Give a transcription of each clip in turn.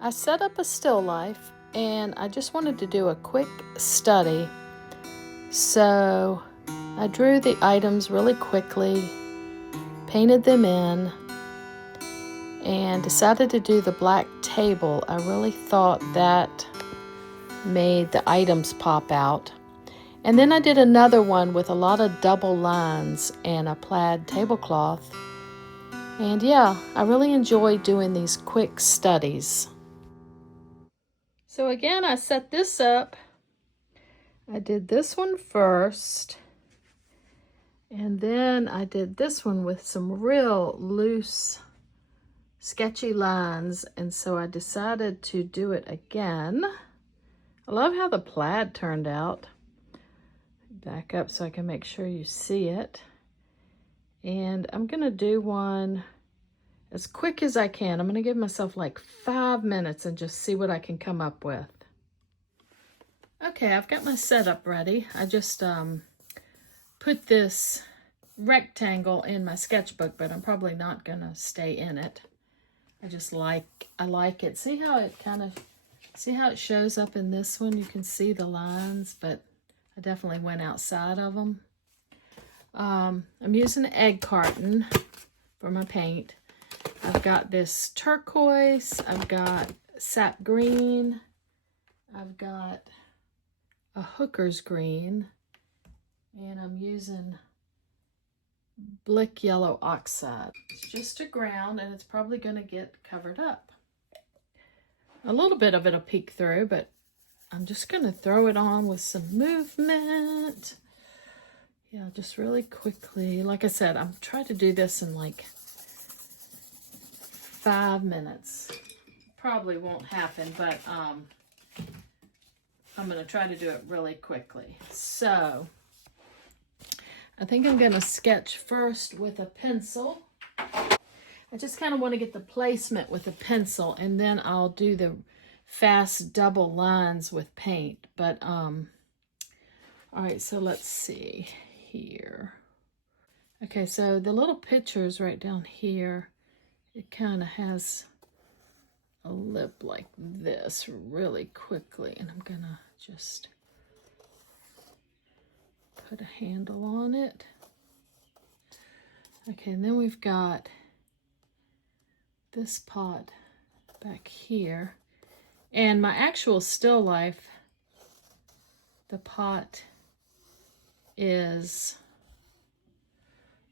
I set up a still life and I just wanted to do a quick study. So I drew the items really quickly, painted them in, and decided to do the black table. I really thought that made the items pop out. And then I did another one with a lot of double lines and a plaid tablecloth. And yeah, I really enjoy doing these quick studies. So again, I set this up. I did this one first, and then I did this one with some real loose, sketchy lines, and so I decided to do it again. I love how the plaid turned out. Back up so I can make sure you see it. And I'm gonna do one as quick as I can. I'm gonna give myself like 5 minutes and just see what I can come up with. Okay, I've got my setup ready. I just put this rectangle in my sketchbook, but I'm probably not gonna stay in it. I like it. See how it shows up in this one? You can see the lines, but I definitely went outside of them. I'm using an egg carton for my paint. I've got this turquoise, I've got sap green, I've got a hooker's green, and I'm using Blick yellow oxide. It's just a ground and it's probably going to get covered up. A little bit of it'll peek through, but I'm just going to throw it on with some movement. Yeah, just really quickly. Like I said, I'm trying to do this in like 5 minutes. Probably won't happen, but I'm going to try to do it really quickly. So I think I'm going to sketch first with a pencil. I just kind of want to get the placement with a pencil, and then I'll do the fast double lines with paint. But, all right, so let's see here. Okay, so the little pictures right down here, it kind of has a lip like this really quickly, and I'm going to just put a handle on it. Okay, and then we've got this pot back here. And my actual still life, the pot is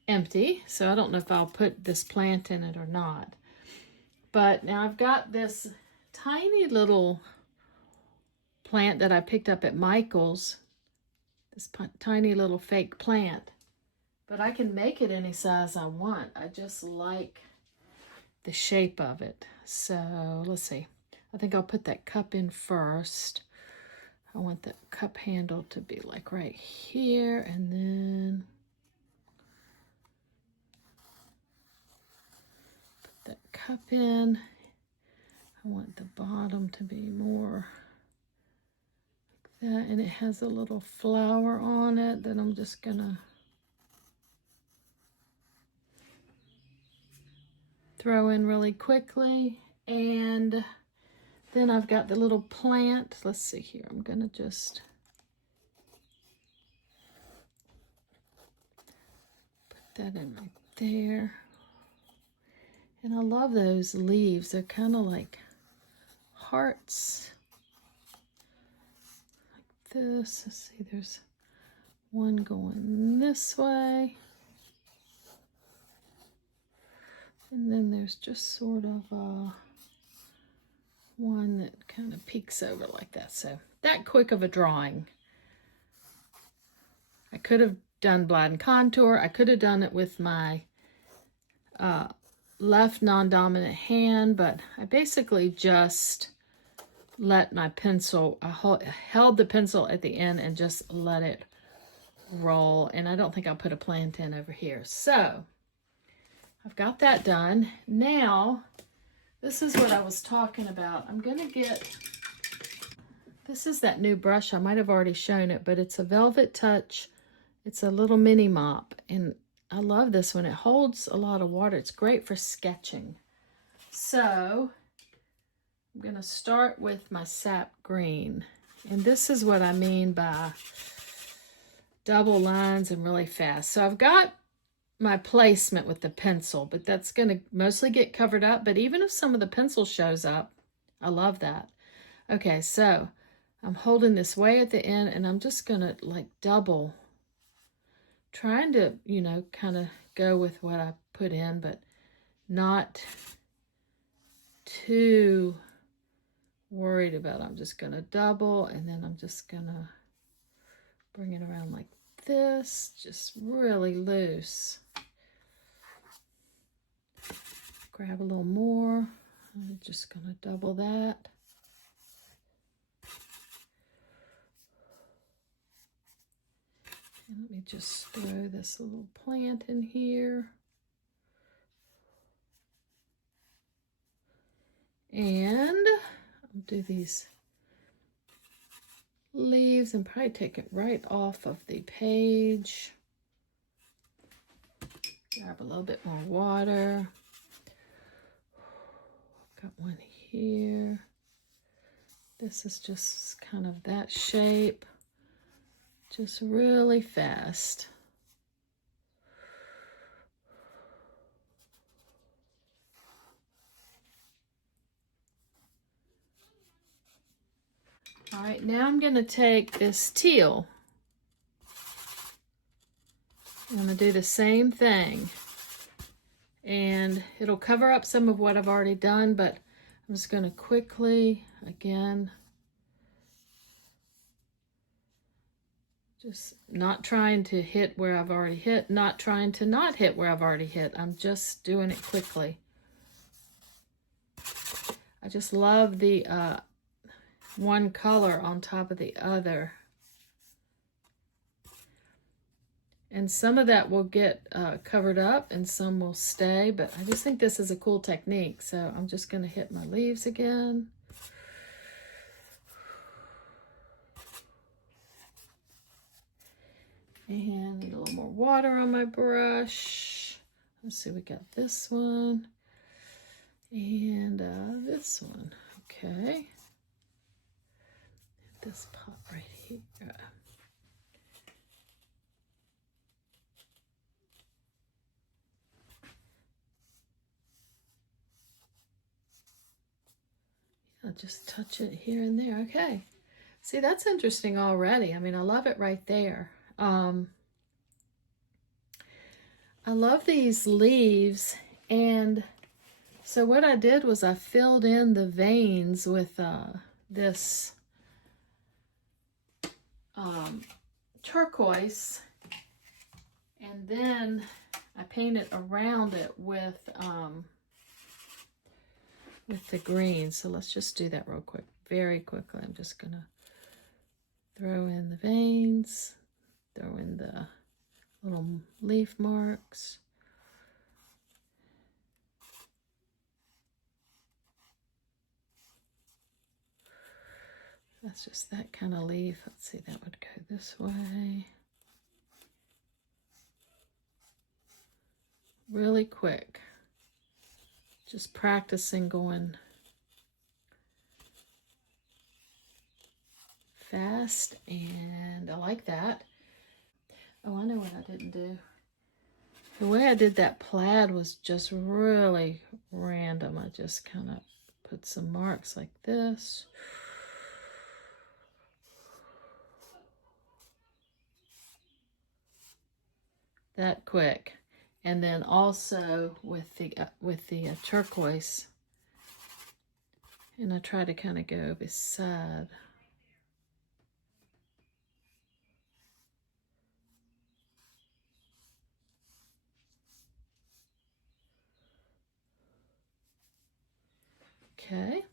empty, so I don't know if I'll put this plant in it or not. But now I've got this tiny little plant that I picked up at Michael's, this tiny little fake plant. But I can make it any size I want. I just like the shape of it. So let's see. I think I'll put that cup in first. I want the cup handle to be like right here, and then put that cup in. I want the bottom to be more like that, and it has a little flower on it that I'm just gonna throw in really quickly. And then I've got the little plant. Let's see here. I'm going to just put that in right there. And I love those leaves. They're kind of like hearts. Like this. Let's see. There's one going this way. And then there's just sort of one that kind of peeks over like that. So that quick of a drawing. I could have done blot and contour. I could have done it with my left non-dominant hand, but I basically just let my pencil, I held the pencil at the end and just let it roll. And I don't think I'll put a plant in over here. So I've got that done. Now, this is what I was talking about. I'm going to get, this is that new brush. I might have already shown it, but it's a Velvet Touch. It's a little mini mop, and I love this one. It holds a lot of water. It's great for sketching. So I'm going to start with my sap green. And this is what I mean by double lines and really fast. So I've got my placement with the pencil, but that's going to mostly get covered up. But even if some of the pencil shows up, I love that. Okay, so I'm holding this way at the end, and I'm just going to like double, trying to, you know, kind of go with what I put in, but not too worried about it. I'm just going to double, and then I'm just going to bring it around like this, just really loose. Grab a little more. I'm just going to double that. And let me just throw this little plant in here. And I'll do these leaves and probably take it right off of the page. Grab a little bit more water. Got one here. This is just kind of that shape. Just really fast. All right, now I'm going to take this teal. I'm going to do the same thing. And it'll cover up some of what I've already done, but I'm just going to quickly, again, just not trying to hit where I've already hit, not trying to not hit where I've already hit. I'm just doing it quickly. I just love the one color on top of the other. And some of that will get covered up and some will stay, but I just think this is a cool technique. So I'm just going to hit my leaves again. And need a little more water on my brush. Let's see, we got this one and this one. Okay. This pot right here. I'll just touch it here and there. Okay. See, that's interesting already. I mean, I love it right there. I love these leaves, and so what I did was I filled in the veins with this turquoise, and then I painted around it with the green. So let's just do that real quick, very quickly. I'm just gonna throw in the veins, throw in the little leaf marks. That's just that kind of leaf. Let's see, that would go this way. Really quick. Just practicing going fast, and I like that. Oh, I know what I didn't do. The way I did that plaid was just really random. I just kind of put some marks like this. That quick. And then also with the turquoise, and I try to kind of go beside. Okay.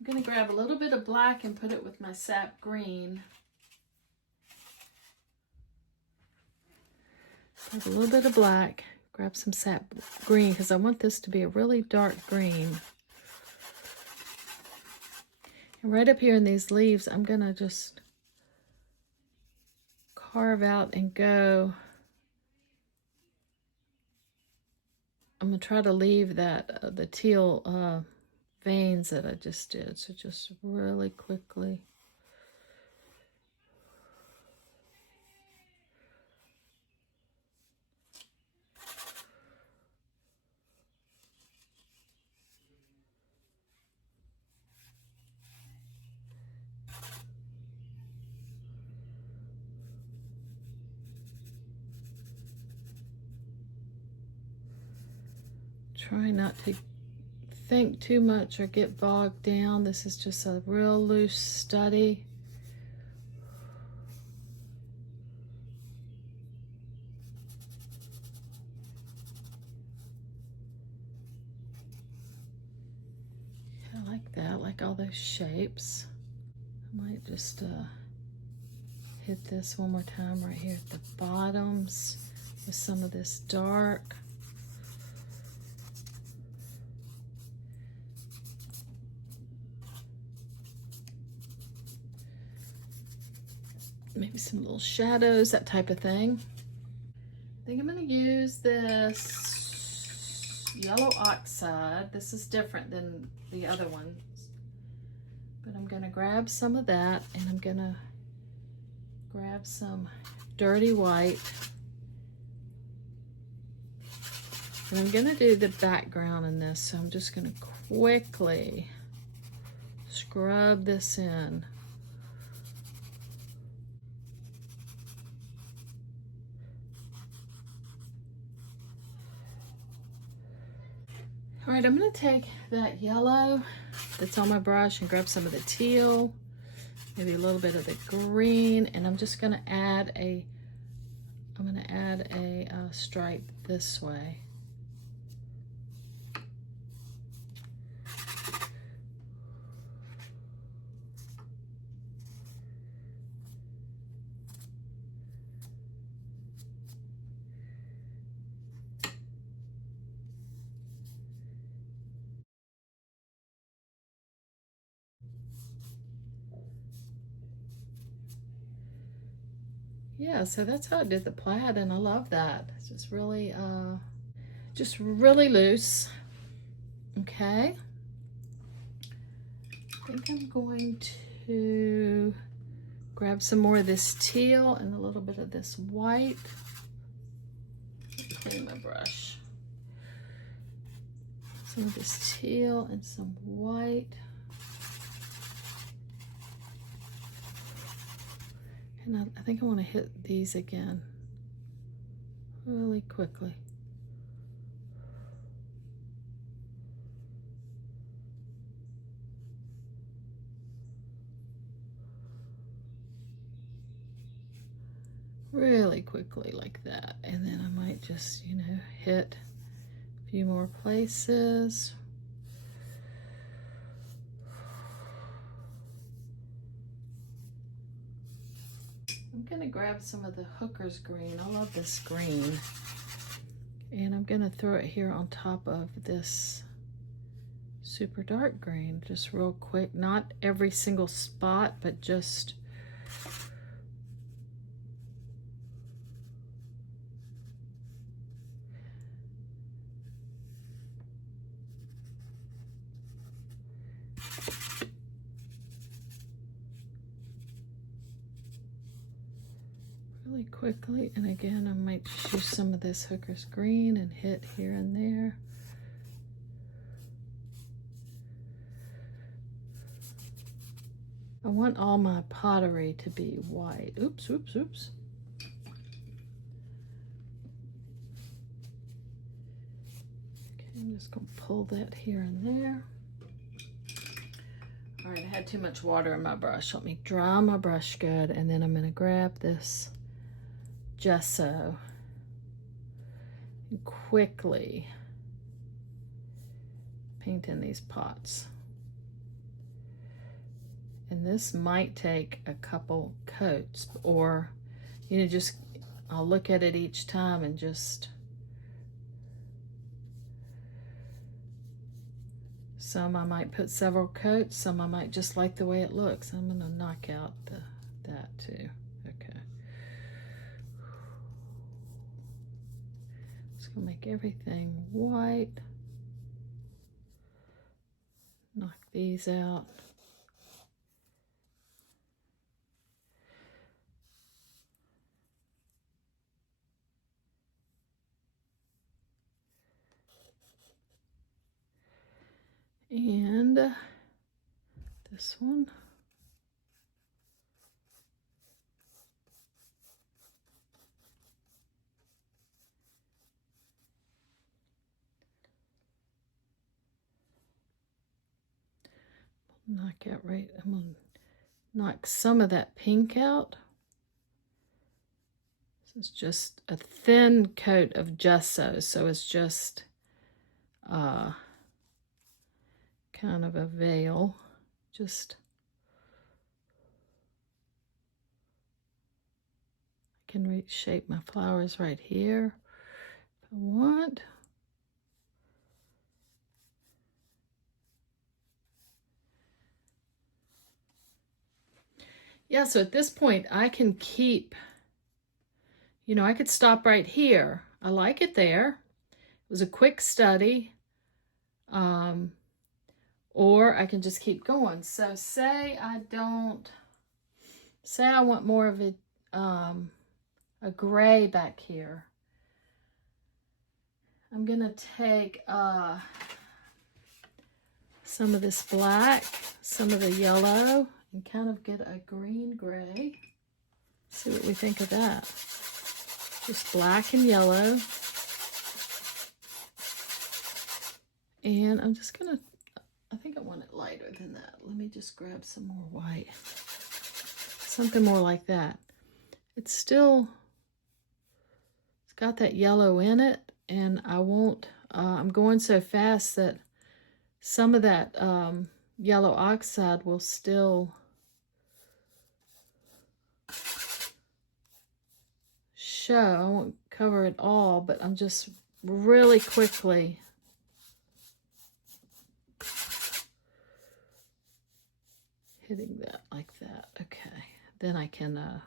I'm going to grab a little bit of black and put it with my sap green. Grab a little bit of black, grab some sap green, because I want this to be a really dark green. And right up here in these leaves, I'm going to just carve out and go. I'm going to try to leave that the teal veins that I just did. So just really quickly. Try not to think too much or get bogged down. This is just a real loose study. I like that, I like all those shapes. I might just hit this one more time right here at the bottoms with some of this dark. Maybe some little shadows, that type of thing. I think I'm going to use this yellow oxide. This is different than the other ones. But I'm going to grab some of that, and I'm going to grab some dirty white. And I'm going to do the background in this, so I'm just going to quickly scrub this in. All right, I'm going to take that yellow that's on my brush and grab some of the teal, maybe a little bit of the green, and I'm just going to add a stripe this way. Yeah, so that's how I did the plaid, and I love that. It's just really loose. Okay. I think I'm going to grab some more of this teal and a little bit of this white. Clean my brush. Some of this teal and some white. And I think I want to hit these again really quickly. Really quickly like that. And then I might just, hit a few more places. I'm going to grab some of the Hooker's green. I love this green. And I'm going to throw it here on top of this super dark green, just real quick. Not every single spot, but just really quickly. And again, I might use some of this Hooker's green and hit here and there. I want all my pottery to be white. Oops, oops, oops. Okay, I'm just gonna pull that here and there. All right, I had too much water in my brush. Let me dry my brush good, and then I'm gonna grab this gesso and quickly paint in these pots. And this might take a couple coats, or just I'll look at it each time and just, some I might put several coats, some I might just like the way it looks. I'm gonna knock out that too. Okay. Just gonna make everything white. Knock these out. And this one. Knock out right, I'm gonna knock some of that pink out. This is just a thin coat of gesso, so it's just kind of a veil. Just I can reshape my flowers right here if I want. Yeah, so at this point I can keep, you know, I could stop right here. I like it there. It was a quick study. Or I can just keep going. So say I want more of a gray back here. I'm gonna take some of this black, some of the yellow, and kind of get a green gray. See what we think of that. Just black and yellow. And I'm just gonna, I think I want it lighter than that. Let me just grab some more white. Something more like that. It's still, it's got that yellow in it, and I won't, I'm going so fast that some of that yellow oxide will still show. I won't cover it all, but I'm just really quickly hitting that like that. Okay, then I can no,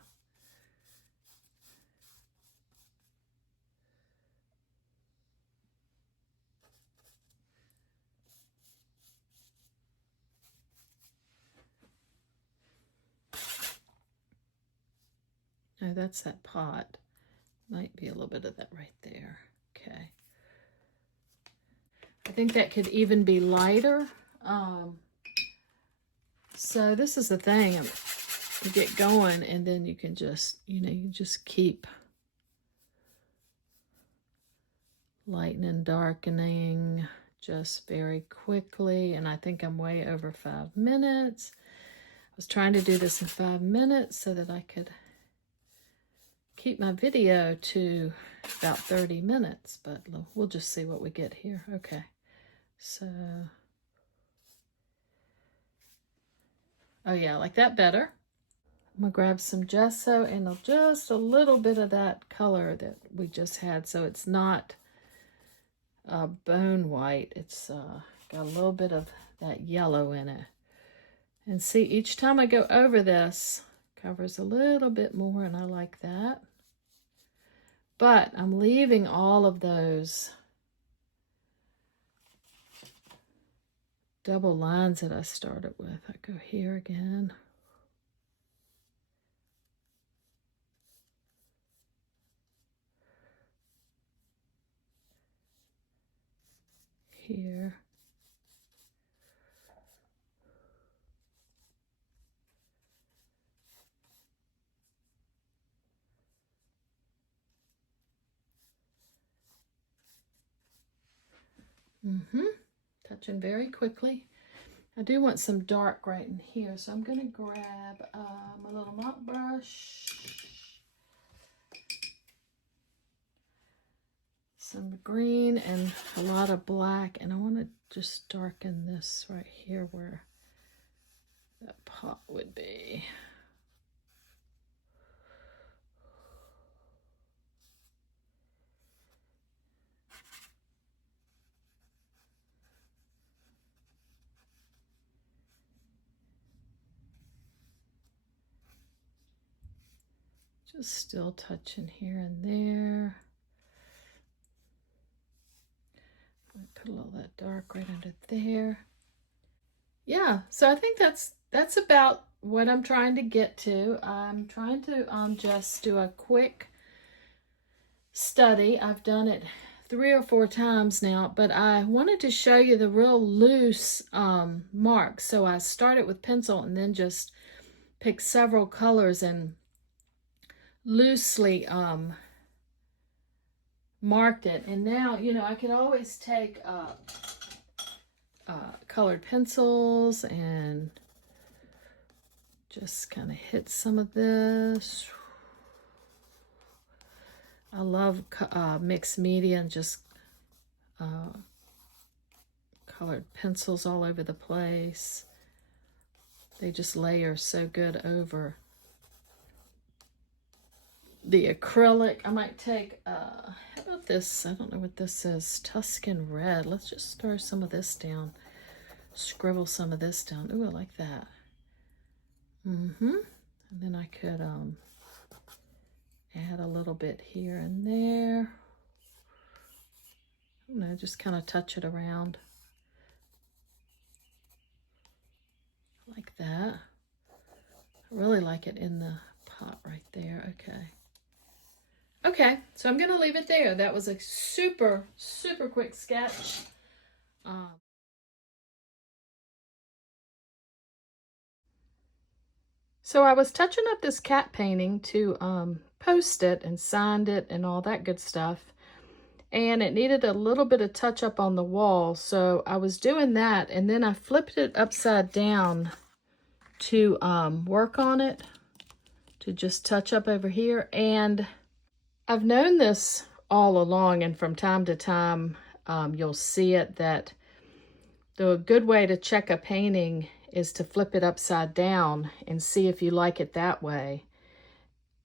that's that pot. Might be a little bit of that right there. Okay. I think that could even be lighter. So this is the thing. You get going, and then you can just, you know, you just keep lightening, darkening just very quickly. And I think I'm way over 5 minutes. I was trying to do this in 5 minutes so that I could keep my video to about 30 minutes, but we'll just see what we get here. Okay, so, oh yeah, I like that better. I'm gonna grab some gesso and just a little bit of that color that we just had, so it's not bone white. It's got a little bit of that yellow in it. And see, each time I go over this, covers a little bit more, and I like that. But I'm leaving all of those double lines that I started with. I go here again. Here. Touching very quickly. I do want some dark right in here, so I'm going to grab my little mop brush, some green, and a lot of black, and I want to just darken this right here where that pot would be. Just still touching here and there. I put a little of that dark right under there. yeah, so I think that's about what I'm trying to get to. I'm trying to just do a quick study. I've done it 3 or 4 times now, but I wanted to show you the real loose marks. So I started with pencil and then just picked several colors and loosely marked it. And now, you know, I can always take colored pencils and just kind of hit some of this. I love mixed media and just colored pencils all over the place. They just layer so good over the acrylic. I might take, how about this? I don't know what this is. Tuscan red. Let's just throw some of this down. Scribble some of this down. Ooh, I like that. And then I could add a little bit here and there. I don't know, just kind of touch it around. Like that. I really like it in the pot right there. Okay, so I'm going to leave it there. That was a super, super quick sketch. So I was touching up this cat painting to post it and signed it and all that good stuff. And it needed a little bit of touch up on the wall. So I was doing that, and then I flipped it upside down to work on it, to just touch up over here. And I've known this all along, and from time to time you'll see it, that the good way to check a painting is to flip it upside down and see if you like it that way.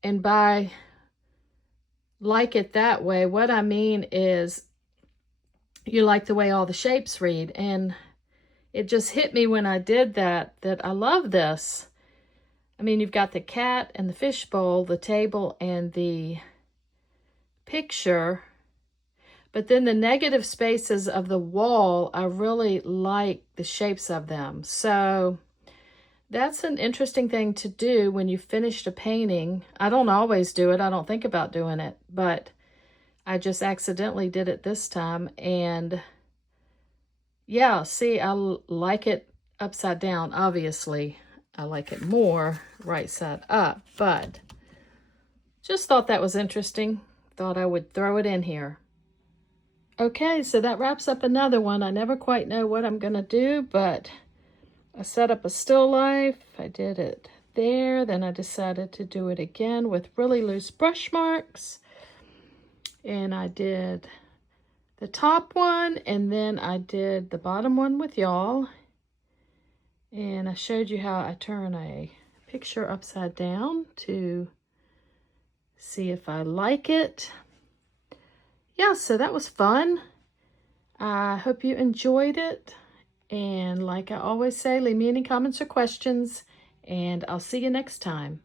And by like it that way, what I mean is you like the way all the shapes read. And it just hit me when I did that I love this. I mean, you've got the cat and the fishbowl, the table and the picture, but then the negative spaces of the wall, I really like the shapes of them. So that's an interesting thing to do when you finished a painting. I don't always do it. I don't think about doing it, but I just accidentally did it this time. And yeah, see, I like it upside down. Obviously, I like it more right side up, but just thought that was interesting. Thought I would throw it in here. Okay, so that wraps up another one. I never quite know what I'm going to do, but I set up a still life. I did it there. Then I decided to do it again with really loose brush marks. And I did the top one, and then I did the bottom one with y'all. And I showed you how I turn a picture upside down to see if I like it. Yeah, so that was fun. I hope you enjoyed it. And like I always say, leave me any comments or questions, and I'll see you next time.